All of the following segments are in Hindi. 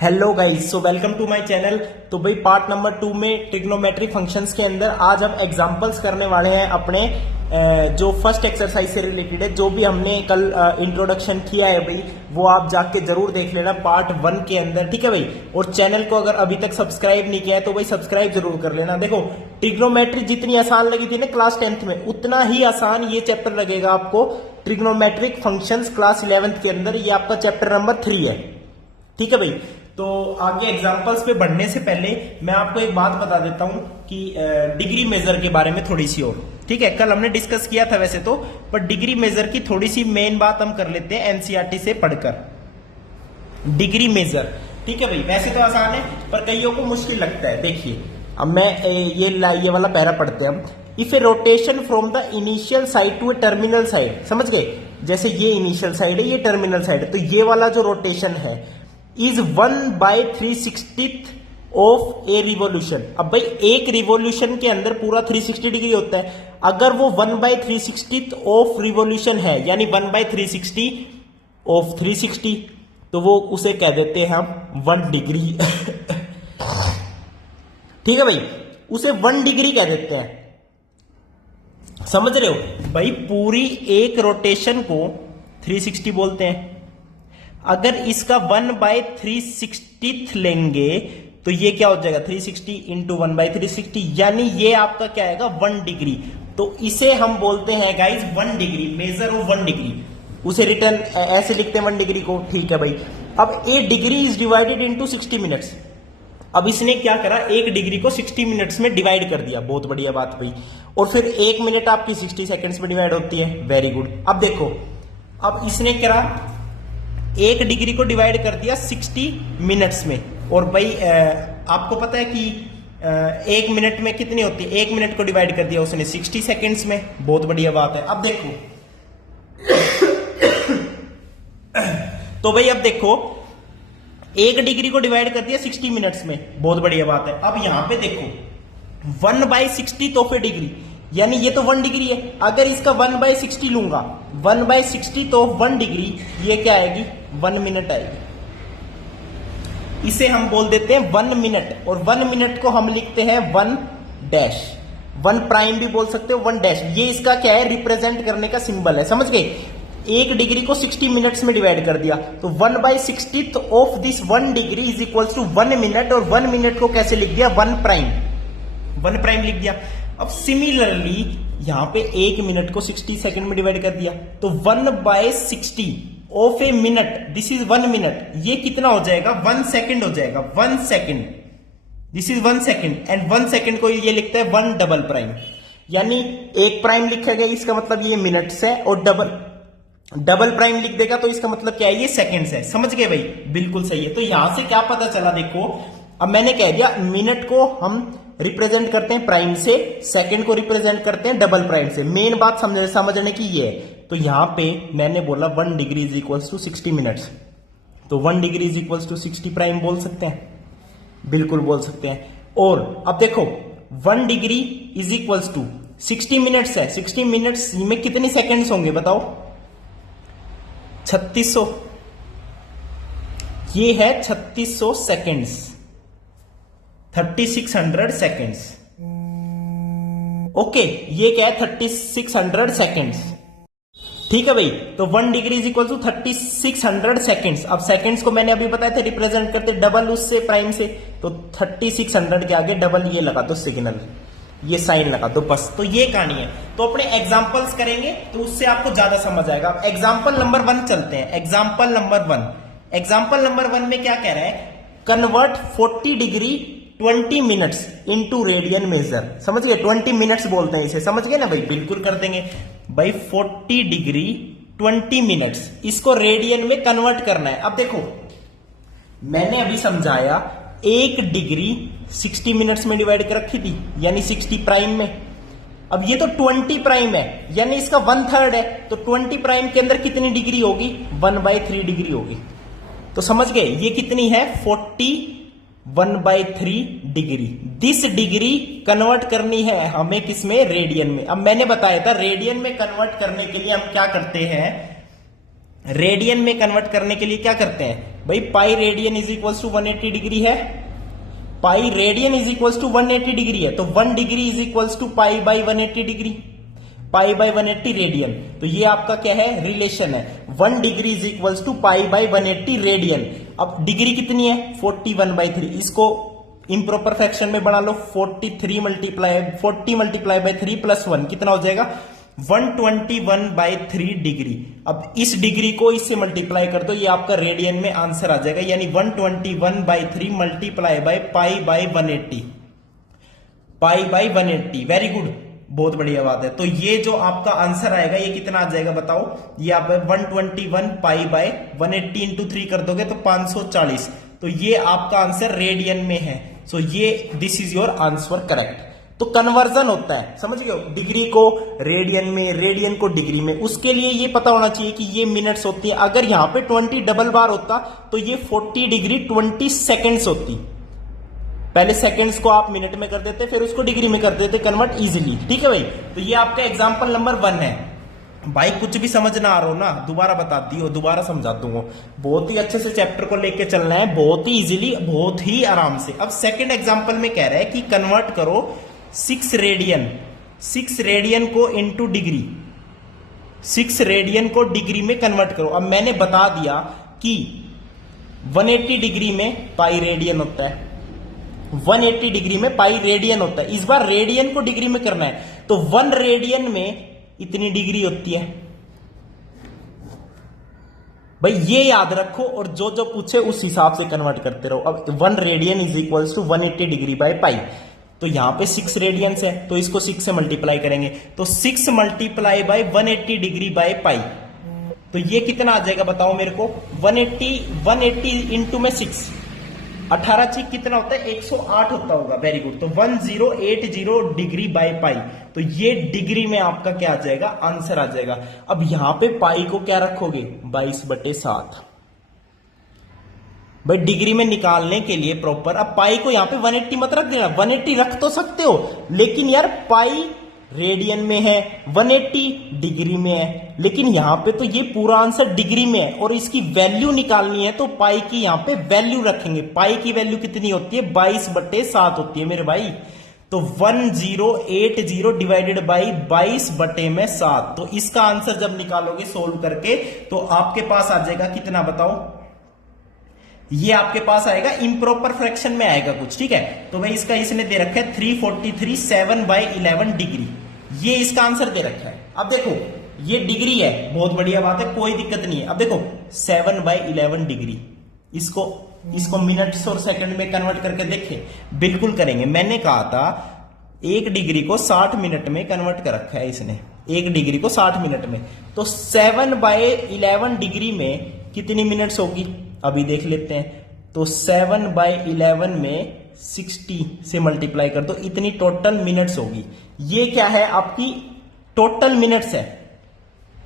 Hello guys, so welcome to my channel. तो भाई पार्ट नंबर 2 में ट्रिग्नोमेट्रिक फंक्शंस के अंदर आज हम एग्जांपल्स करने वाले हैं अपने जो फर्स्ट एक्सरसाइज से रिलेटेड है। जो भी हमने कल इंट्रोडक्शन किया है भाई वो आप जाके जरूर देख लेना पार्ट 1 के अंदर, ठीक है भाई। और चैनल को अगर अभी तक सब्सक्राइब नहीं किया है तो भाई सब्सक्राइब जरूर कर लेना। देखो ट्रिग्नोमेट्री जितनी आसान लगी थी ना क्लास 10th में, उतना ही आसान ये चैप्टर लगेगा आपको ट्रिग्नोमेट्रिक फंक्शंस क्लास 11th के अंदर। ये आपका चैप्टर नंबर 3 है, ठीक है भाई। तो आगे एग्जांपल्स पे बढ़ने से पहले मैं आपको एक बात बता देता हूं कि डिग्री मेजर के बारे में थोड़ी सी और, ठीक है। कल हमने डिस्कस किया था वैसे तो, पर डिग्री मेजर की थोड़ी सी मेन बात हम कर लेते हैं एनसीईआरटी से पढ़कर। डिग्री मेजर, ठीक है भाई, वैसे तो आसान है पर कईयों को मुश्किल लगता है। देखिए अब मैं ये वाला पैरा पढ़ते हैं हम। If a rotation from the initial side to a terminal side, समझ गए, जैसे ये इनिशियल साइड है, ये टर्मिनल साइड है, तो ये वाला जो रोटेशन है is 1/360th of a revolution. अब भाई एक रिवोल्यूशन के अंदर पूरा 360 डिग्री होता है। अगर वो 1/360th ऑफ रिवोल्यूशन है, यानी 1/360 ऑफ 360, तो वो उसे कह देते हैं हम 1 डिग्री ठीक है भाई, उसे 1 डिग्री कह देते हैं। समझ रहे हो भाई, पूरी एक रोटेशन को 360 बोलते हैं। अगर इसका 1/360th लेंगे तो ये क्या हो जाएगा 360 इंटू 1/360, यानी ये आपका क्या आएगा 1 डिग्री। तो इसे हम बोलते हैं guys 1 degree, measure of 1 degree. उसे रिटर्न ऐसे लिखते हैं 1 डिग्री को, ठीक है भाई। अब a degree is divided into 60 minutes. अब इसने क्या करा, 1 डिग्री को 60 मिनट्स में डिवाइड कर दिया, बहुत बढ़िया बात भाई। और फिर 1 मिनट आपकी 60 सेकेंड्स में डिवाइड होती है, वेरी गुड। अब देखो, अब इसने करा 1 डिग्री को डिवाइड कर दिया 60 मिनट्स में। और भाई आपको पता है कि 1 मिनट में कितनी होती है, 1 मिनट को डिवाइड कर दिया उसने 60 सेकेंड्स में, बहुत बढ़िया बात है। अब देखो तो भाई अब देखो 1 डिग्री को डिवाइड कर दिया 60 मिनट्स में, बहुत बढ़िया बात है। अब यहां पे देखो 1/60th ऑफ ए डिग्री, यानी ये तो 1 डिग्री है। अगर इसका 1/60 लूंगा, 1/60th ऑफ 1 डिग्री, ये क्या आएगी 1 मिनट आएगी। इसे हम बोल देते हैं 1 मिनट। और 1 मिनट को हम लिखते हैं 1 डैश, 1 प्राइम भी बोल सकते हो, 1 डैश। ये इसका क्या है, रिप्रेजेंट करने का सिंबल है, समझ गए। 1 डिग्री को 60 मिनट्स में डिवाइड कर दिया, तो 1/60th of this 1 degree is equal to 1 minute. और 1 मिनट को कैसे लिख दिया, 1 प्राइम, 1 प्राइम लिख दिया। अब सिमिलरली यहां पे 1 मिनट को 60 सेकंड में डिवाइड कर दिया, तो 1/60 of a minute, this is 1 minute, ये कितना हो जाएगा 1 सेकंड हो जाएगा, 1 second, this is 1 second. And 1 second को ये लिखता है 1 डबल प्राइम, यानी 1 प्राइम लिखा गया, इसका मतलब ये मिनट्स है। और डबल प्राइम लिख देगा तो इसका मतलब क्या है, ये सेकंड्स है। समझ गए भाई, बिल्कुल सही है। तो यहां से क्या पता चला, देखो अब मैंने कह दिया मिनट को हम रिप्रेजेंट करते हैं प्राइम से, सेकंड को रिप्रेजेंट करते हैं डबल प्राइम से। मेन बात समझने की ये है। तो यहां पे मैंने बोला 1 degree is equals to 60 minutes, तो 1 degree is equals to 60 prime बोल सकते हैं, बिल्कुल बोल सकते हैं। और अब देखो 1 degree is equals to 60 minutes है, 60 मिनट्स में कितने सेकेंड्स होंगे बताओ, 3600, ये है 3600 सेकेंड्स, 3600 सेकेंड्स। ओके, ये क्या है 3600 सेकेंड्स, ठीक है भाई। तो 1 degree is equal to 3600 seconds. अब सेकेंड्स को मैंने अभी बताया था रिप्रेजेंट करते डबल उससे प्राइम से, तो 3600 के आगे डबल ये लगा दो सिग्नल, ये साइन लगा दो, बस। तो ये कहानी है। तो अपने एग्जांपल्स करेंगे तो उससे आपको ज्यादा समझ आएगा। अब एग्जांपल नंबर 1 चलते हैं। एग्जांपल नंबर 1, एग्जांपल नंबर 1 में क्या कह रहा है, convert 40 degree 20 minutes into radian major. समझ गए, 20 मिनट्स बोलते हैं इसे, समझ गए ना भाई, बिल्कुल कर देंगे भाई। 40 डिग्री 20 मिनट्स, इसको रेडियन में कन्वर्ट करना है। अब देखो मैंने अभी समझाया 1 डिग्री 60 मिनट्स में डिवाइड कर रखी थी, यानी 60 प्राइम में। अब ये तो 20 प्राइम है, यानी इसका 1/3 है, तो 20 प्राइम के अंदर कितनी डिग्री होगी, 1/3 डिग्री होगी। तो समझ गए ये कितनी है 40 1/3 डिग्री। दिस डिग्री कन्वर्ट करनी है हमें किसमें, रेडियन में। अब मैंने बताया था रेडियन में कन्वर्ट करने के लिए हम क्या करते हैं, रेडियन में कन्वर्ट करने के लिए क्या करते हैं भाई, pi radian is equals to 180 degree है, pi radian is equals to 180 degree है, तो 1 degree is equals to pi by 180 degree, pi by 180 radian. तो ये आपका क्या है, रिलेशन है, 1 degree is equals to pi by 180 radian. अब डिग्री कितनी है, 41/3, इसको इम्प्रॉपर फ्रैक्शन में बना लो, 40 मल्टीप्लाई बाई 3 प्लस 1 कितना हो जाएगा, 121/3 डिग्री। अब इस डिग्री को इससे मल्टीप्लाई कर दो, ये आपका रेडियन में आंसर आ जाएगा, यानी 121/3 multiply by pi by 180, pi by 180। Very good, बहुत बढ़िया बात है। तो ये जो आपका आंसर आएगा ये कितना आ जाएगा बताओ, ये आप 121 पाई बाय 180 इंटू 3 कर दोगे तो 540। तो ये आपका आंसर रेडियन में है। सो ये this is your answer correct. तो कन्वर्जन होता है, समझ गए, डिग्री को रेडियन में, रेडियन को डिग्री में। उसके लिए ये पता होना चाहिए कि ये मिनट्स होती है। अगर यहां पे 20 डबल बार होता तो ये 40 डिग्री 20 सेकेंड्स होती। पहले सेकंड्स को आप मिनट में कर देते, फिर उसको डिग्री में कर देते कन्वर्ट इजीली। ठीक है भाई, तो ये आपका एग्जांपल नंबर 1 है। भाई कुछ भी समझ ना आ रहा हो ना, दोबारा बता दियो, दोबारा समझा दूंगा। बहुत ही अच्छे से चैप्टर को लेके चलना है, बहुत ही इजीली, बहुत ही आराम से। अब सेकंड एग्जांपल में कह रहा है कि कन्वर्ट करो 6 रेडियन को इनटू डिग्री, 6 रेडियन को डिग्री में कन्वर्ट करो। अब मैंने बता दिया कि 180 डिग्री में पाई रेडियन होता है, 180 डिग्री में पाई रेडियन होता है। इस बार रेडियन को डिग्री में करना है, तो 1 रेडियन में इतनी डिग्री होती है। भाई ये याद रखो और जो जो पूछे उस हिसाब से कन्वर्ट करते रहो। अब 1 radian is equals to 180 degree by pi. तो यहां पे 6 रेडियंस है, तो इसको 6 से मल्टीप्लाई करेंगे, तो 6 multiply by 180 degree by pi. तो ये कितना आ जाएगा बताओ मेरे को, 180 इंटू में 6, 18 6 कितना होता है, 108 होता होगा। वेरी गुड, तो 1080 डिग्री बाय पाई। तो ये डिग्री में आपका क्या आ जाएगा, आंसर आ जाएगा। अब यहां पे पाई को क्या रखोगे, 22/7। भाई डिग्री में निकालने के लिए प्रॉपर, अब पाई को यहां पे 180 मत रख देना, 180 रख तो सकते हो, लेकिन यार पाई रेडियन में है, 180 डिग्री में है, लेकिन यहां पे तो ये पूरा आंसर डिग्री में है और इसकी वैल्यू निकालनी है, तो पाई की यहां पे वैल्यू रखेंगे। पाई की वैल्यू कितनी होती है, 22/7 होती है मेरे भाई। तो 1080 डिवाइडेड बाई 22/7। तो इसका आंसर जब निकालोगे सोल्व करके, तो आपके पास आ जाएगा कितना बताओ, ये आपके पास आएगा इम्प्रॉपर फ्रैक्शन में आएगा कुछ। ठीक है, तो भाई इसका इसने दे रखा है 343 7/11 डिग्री, ये इसका आंसर दे रखा है। अब देखो ये डिग्री है, बहुत बढ़िया बात है, कोई दिक्कत नहीं है। अब देखो 7/11 डिग्री, इसको मिनट्स और सेकंड में कन्वर्ट करके देखे, बिल्कुल करेंगे। मैंने कहा था 1 डिग्री को 60 मिनट में कन्वर्ट कर रखा है इसने, 1 डिग्री को 60 मिनट में। तो 7/11 डिग्री में कितनी मिनट्स होगी, अभी देख लेते हैं। तो 7/11 में 60 से मल्टीप्लाई कर दो, इतनी टोटल मिनट्स होगी। ये क्या है, आपकी टोटल मिनट्स है।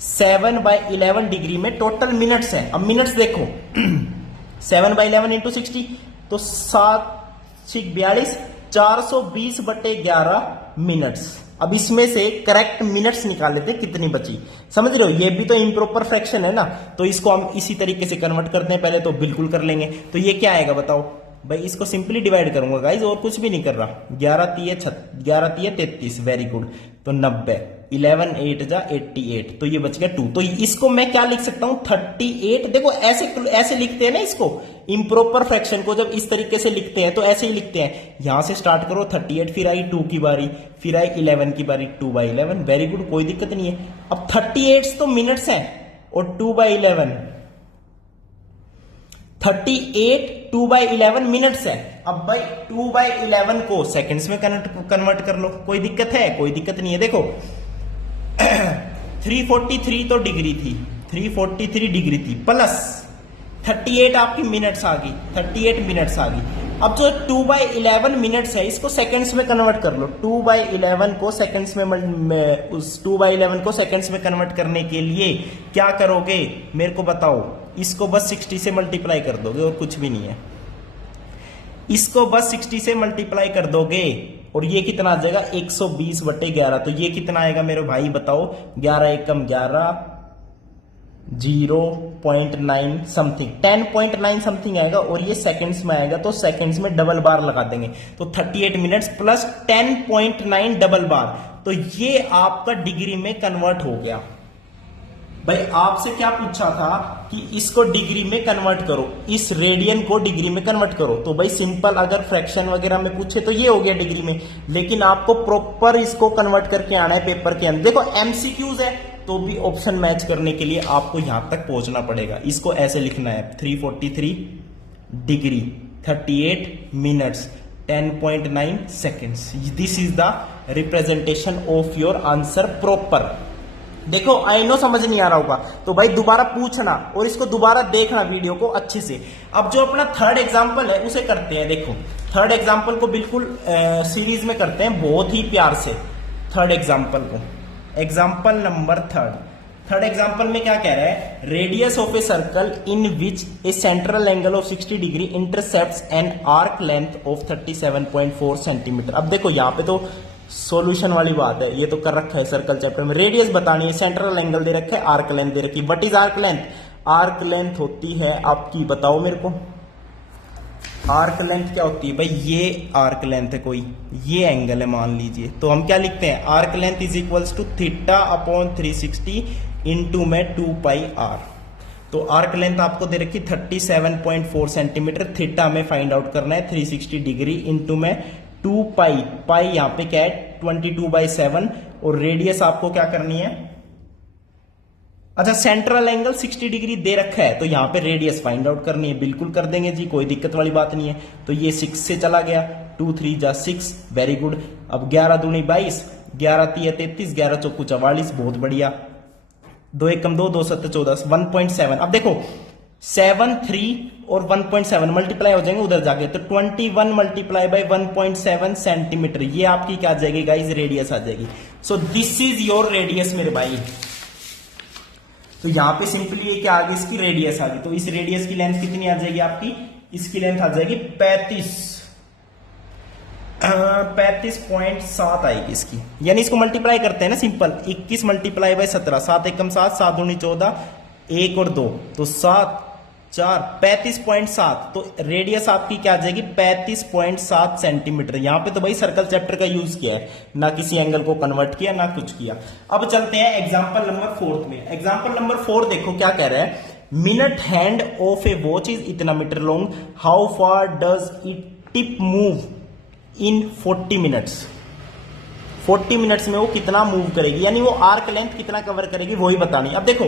7/11 डिग्री में टोटल मिनट्स है। अब मिनट्स देखो 7/11 इंटू 60, तो 7×6 = 42 420/11 मिनट्स। अब इसमें से करेक्ट मिनट्स निकाल लेते हैं, कितनी बची, समझ रहे हो। ये भी तो इम्प्रॉपर फ्रैक्शन है ना, तो इसको हम इसी तरीके से कन्वर्ट करते हैं। पहले तो बिल्कुल कर लेंगे, तो ये क्या आएगा बताओ भाई, इसको सिंपली डिवाइड करूंगा गाइज, और कुछ भी नहीं कर रहा। 11×3 = 33, वेरी गुड। तो 90, 11 8 = 88, तो ये बच गया 2। तो इसको मैं क्या लिख सकता हूं, 38। देखो ऐसे लिखते हैं ना इसको, इम्प्रॉपर फ्रैक्शन को जब इस तरीके से लिखते हैं तो ऐसे ही लिखते हैं। यहां से स्टार्ट करो 38, फिर आई 2 की बारी, फिर आई 11 की बारी, 2/11, वेरी गुड, कोई दिक्कत नहीं है। अब 38 तो मिनट्स है और 2/11, 38 2/11 मिनट्स है। अब भाई 2/11 को सेकंड्स में कन्वर्ट कर लो, कोई दिक्कत है, कोई दिक्कत नहीं है। देखो 343 तो डिग्री थी, 343 डिग्री थी, प्लस 38 आपकी मिनट्स आ गई, 38 मिनट्स आ गई। अब जो 2/11 मिनट्स है इसको सेकंड्स में कन्वर्ट कर लो। 2/11 को सेकंड्स में उस 2/11 को सेकंड्स में कन्वर्ट करने के लिए क्या करोगे मेरे को बताओ। इसको बस 60 से मल्टीप्लाई कर दोगे और कुछ भी नहीं है। इसको बस 60 से मल्टीप्लाई कर दोगे और ये कितना आ जाएगा, 120/11। तो ये कितना आएगा मेरे भाई बताओ, 11 × 11 0.9 समथिंग 10.9 समथिंग आएगा और ये सेकंड्स में आएगा, तो सेकंड्स में डबल बार लगा देंगे, तो 38 मिनट्स प्लस 10.9 डबल बार, तो ये आपका डिग्री में कन्वर्ट हो गया। भाई आपसे क्या पूछा था कि इसको डिग्री में कन्वर्ट करो, इस रेडियन को डिग्री में कन्वर्ट करो, तो भाई सिंपल अगर फ्रैक्शन वगैरह में पूछे तो ये हो गया डिग्री में, लेकिन आपको प्रॉपर इसको कन्वर्ट करके आना है पेपर के अंदर। देखो एमसीक्यूज है तो भी ऑप्शन मैच करने के लिए आपको यहां तक पहुंचना पड़ेगा। इसको ऐसे लिखना है 343 degree 38 minutes 10.9 seconds, this is the representation of your answer proper. देखो आई नो समझ नहीं आ रहा होगा तो भाई दोबारा पूछना और इसको दोबारा देखना वीडियो को अच्छे से। अब जो अपना थर्ड एग्जांपल है उसे करते हैं। देखो थर्ड एग्जांपल को बिल्कुल सीरीज में करते हैं बहुत ही प्यार से। थर्ड एग्जांपल को, एग्जांपल नंबर थर्ड एग्जांपल में क्या कह रहा है, radius of a circle in which A central angle of 60 degree intercepts an arc length of 37.4 centimetre. अब देखो यहाँ पे तो सॉल्यूशन वाली बात है, ये तो कर रखा है सर्कल चैप्टर में, रेडियस बतानी है, सेंट्रल एंगल दे रखा है, आर्क लेंथ दे रखी है। What is arc length? Arc length होती है आपकी, बताओ मेरे को, आर्क लेंथ क्या होती है भाई? ये आर्क लेंथ है कोई, ये एंगल है मान लीजिए, तो हम क्या लिखते हैं, arc length is equals to theta upon 360 into में 2 पाई आर। तो आर्क लेंथ आपको दे रखी 37.4 सेंटीमीटर, थीटा हमें फाइंड आउट करना है 360 डिग्री इंटू में 2 पाई, पाई यहां पे क्या है 22/7, और रेडियस आपको क्या करनी है, अच्छा सेंट्रल एंगल 60 डिग्री दे रखा है तो यहां पे रेडियस फाइंड आउट करनी है, बिल्कुल कर देंगे जी, कोई दिक्कत वाली बात नहीं है। तो ये 6 से चला गया, 2 3 जा 6, वेरी गुड। अब 11 दूनी 22, 11 3 33, 11 चौकू 44, बहुत बढ़िया। 2 1 2, 2 7 14, 1.7। अब देखो 7 3 और 1.7 मल्टीप्लाई हो जाएंगे उधर जाके, तो 21 मल्टीप्लाई बाय 1.7 सेंटीमीटर, ये आपकी क्या आ जाएगी गाइस, रेडियस आ जाएगी। So this is your radius मेरे भाई। तो यहां पे सिंपली ये क्या आ गई, इसकी रेडियस आ गई। तो इस रेडियस की लेंथ कितनी आ जाएगी आपकी, इसकी लेंथ आ जाएगी 35.7 आएगी इसकी, यानी इसको मल्टीप्लाई करते हैं ना सिंपल, 21 मल्टीप्लाई बाय 17, 7 एकम 7, 7 दूनी 14, 1 और 2 तो 7 4, 35.7। तो रेडियस आपकी क्या आ जाएगी 35.7 सेंटीमीटर। यहां पे तो भाई सर्कल चैप्टर का यूज किया है, ना किसी एंगल को कन्वर्ट किया ना कुछ किया। अब चलते हैं एग्जांपल नंबर 4 में। एग्जांपल नंबर 4 देखो क्या कह रहा है, minute hand of a watch is इतना metre long, how far does it tip move in 40 minutes. 40 minutes में वो कितना मूव करेगी, यानी वो आर्क लेंथ कितना कवर करेगी वही बतानी। अब देखो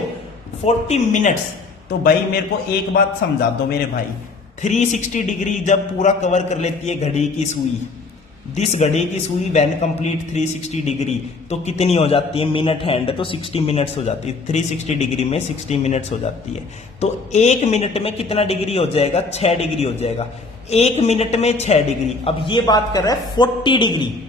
40 मिनट्स, तो भाई मेरे को एक बात समझा दो मेरे भाई, 360 डिग्री जब पूरा कवर कर लेती है घड़ी की सुई, दिस घड़ी की सुई व्हेन कंप्लीट 360 डिग्री, तो कितनी हो जाती है, मिनट हैंड तो 60 मिनट्स हो जाती है, 360 डिग्री में 60 मिनट्स हो जाती है। तो 1 मिनट में कितना डिग्री हो जाएगा, 6 डिग्री हो जाएगा, 1 मिनट में 6 डिग्री। अब ये बात कर रहा है 40 डिग्री,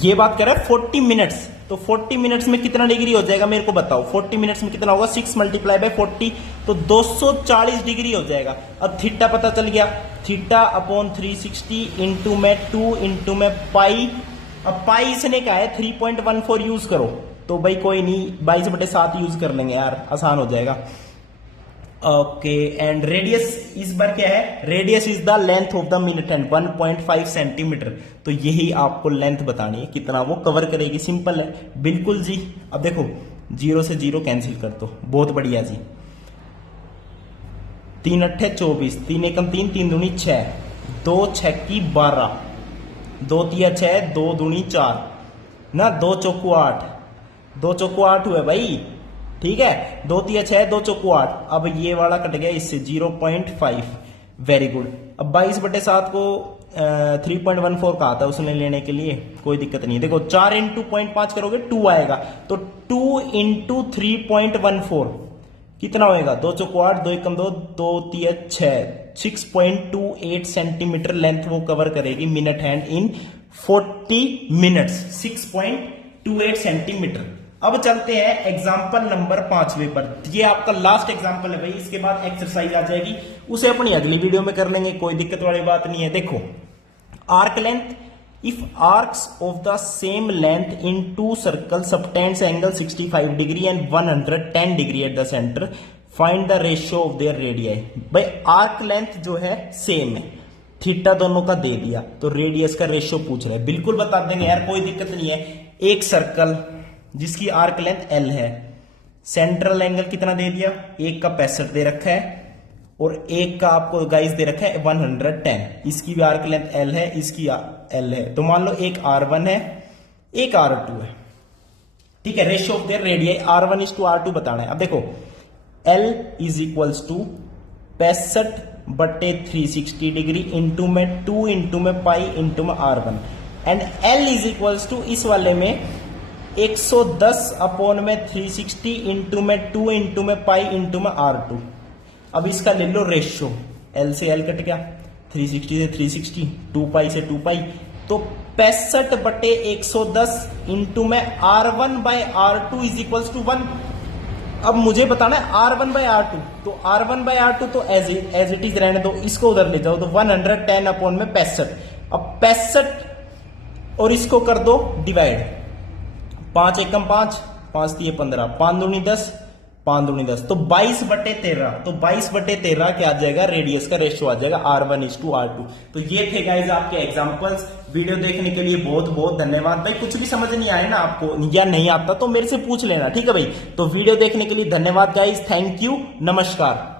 ये बात कर रहा है 40 मिनट्स, तो 40 मिनट्स में कितना डिग्री हो जाएगा मेरे को बताओ, 40 मिनट्स में कितना होगा, 6 मल्टीप्लाई बाय 40 तो 240 डिग्री हो जाएगा। अब थीटा पता चल गया, थीटा अपॉन 360 इंटू में 2 इंटू में पाई। अब पाई इसने कहा है 3.14 यूज करो, तो भाई कोई नहीं 22/7 यूज कर लेंगे यार, आसान हो जाएगा। ओके एंड रेडियस इस बार क्या है, radius is the length of the minute hand 1.5 centimetre, तो यही आपको लेंथ बतानी है कितना वो कवर करेगी, सिंपल है बिल्कुल जी। अब देखो 0 से 0 कैंसिल कर दो, बहुत बढ़िया जी। 3 8 24, 3 एकम 3, 3 दूनी 6, 2 6 की 12, 2 3 6, 2 दूनी 4 ना, 2 चौकू 8, 2 चौकू 8 हुए भाई, ठीक है, 2 3 6, 2 चौकू 8। अब ये वाला कट गया इससे 0.5, वेरी गुड। अब 22/7 को 3.14 कहा था उसने लेने के लिए, कोई दिक्कत नहीं है। देखो 4 इंटू 0.5 करोगे 2 आएगा, तो 2 इंटू 3.14 कितना होएगा, 2 चौकू 8, 2 एकम 2, 2 3 6, 6.28 सेंटीमीटर लेंथ वो कवर करेगी minute hand in 40 minutes, 6.28 centimetre. अब चलते हैं एग्जाम्पल नंबर 5वें पर, ये आपका लास्ट एग्जाम्पल है भाई, इसके बाद एक्सरसाइज आ जाएगी, उसे अपनी अगली वीडियो में कर लेंगे, कोई दिक्कत वाली बात नहीं है। देखो arc length if arcs of the same length in two circle subtends angle 65 degree and 110 degree at the centre, find the ratio of their radii. भाई आर्क लेंथ जो है सेम है, थीटा दोनों का दे दिया, तो रेडियस का रेशियो पूछ रहे हैं, बिल्कुल बता देंगे यार, कोई दिक्कत नहीं है। एक सर्कल जिसकी आर्क लेंथ एल है, सेंट्रल एंगल कितना दे दिया, एक का 65 दे रखा है और एक का आपको गाइस दे रखा है 110। इसकी भी आर्क लेंथ एल है, इसकी एल है, तो मान लो एक R1 है एक R2 है, ठीक है। Ratio of their radii R1:R2 बताना है। अब देखो L is equals to 65/360 degree into में 2 इंटू में पाई इंटू में R1 and L is equals to इस वाले में 110/360 इंटू में 2 इंटू में पाई इंटू में R2। अब इसका ले लो रेशियो, L से L कट गया, 360 से 360, 2 पाई से 2 पाई, तो 65/110 इंटू में R1/R2 इज इक्वल्स टू 1। अब मुझे बताना है R1/R2, तो R1/R2 तो एज इट इज रहने दो, इसको उधर ले जाओ, तो 110/65। अब 65 और इसको कर दो डिवाइड, 5 एकम 5, 5 3 15, 5 दूनी 10, 5 दूनी 10, तो 22/13। तो 22/13 क्या आ जाएगा, रेडियस का रेशियो आ जाएगा R1:R2। तो ये थे गाइज आपके एग्जांपल्स। वीडियो देखने के लिए बहुत बहुत धन्यवाद। भाई कुछ भी समझ नहीं आए ना आपको या नहीं आता तो मेरे से पूछ लेना, ठीक है भाई। तो वीडियो देखने के लिए धन्यवाद गाइज, थैंक यू, नमस्कार।